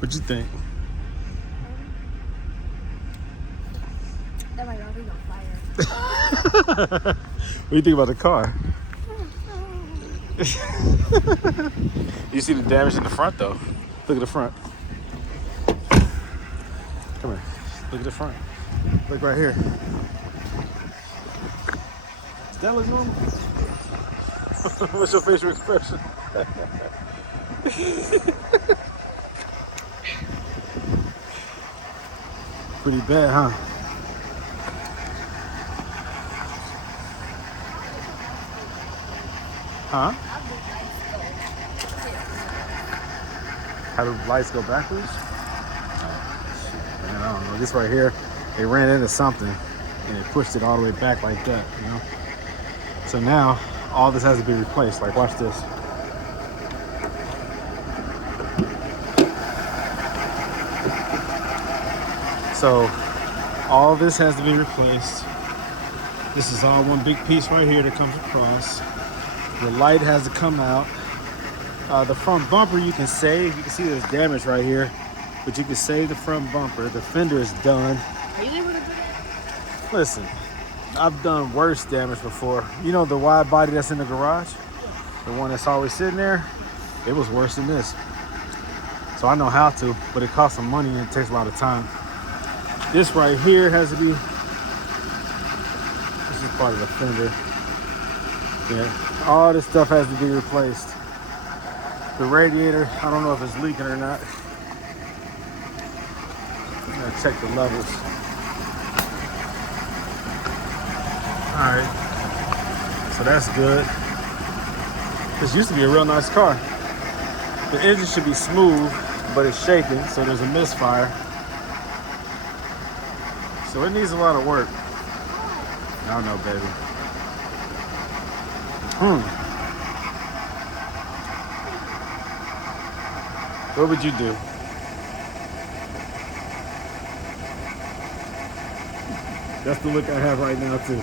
What you think? That might already on fire. What do you think about the car? You see the damage in the front though. Look at the front. Come here. Look at the front. Look right here. Does that look normal? What's your facial expression? Pretty bad, huh? Huh? How do lights go backwards? Man, I don't know. This right here, they ran into something and it pushed it all the way back like that, you know? So now, all this has to be replaced. Like, watch this. So, all this has to be replaced. This is all one big piece right here that comes across. The light has to come out. The front bumper you can save. You can see there's damage right here, but you can save the front bumper. The fender is done. Are you able to do that? Listen, I've done worse damage before. You know the wide body that's in the garage? The one that's always sitting there? It was worse than this. So I know how to, but it costs some money and it takes a lot of time. This right here has to be, this is part of the fender. Yeah, all this stuff has to be replaced. The radiator, I don't know if it's leaking or not. I'm gonna check the levels. All right, so that's good. This used to be a real nice car. The engine should be smooth, but it's shaking, so there's a misfire. So it needs a lot of work. I don't know, baby. What would you do? That's the look I have right now, too.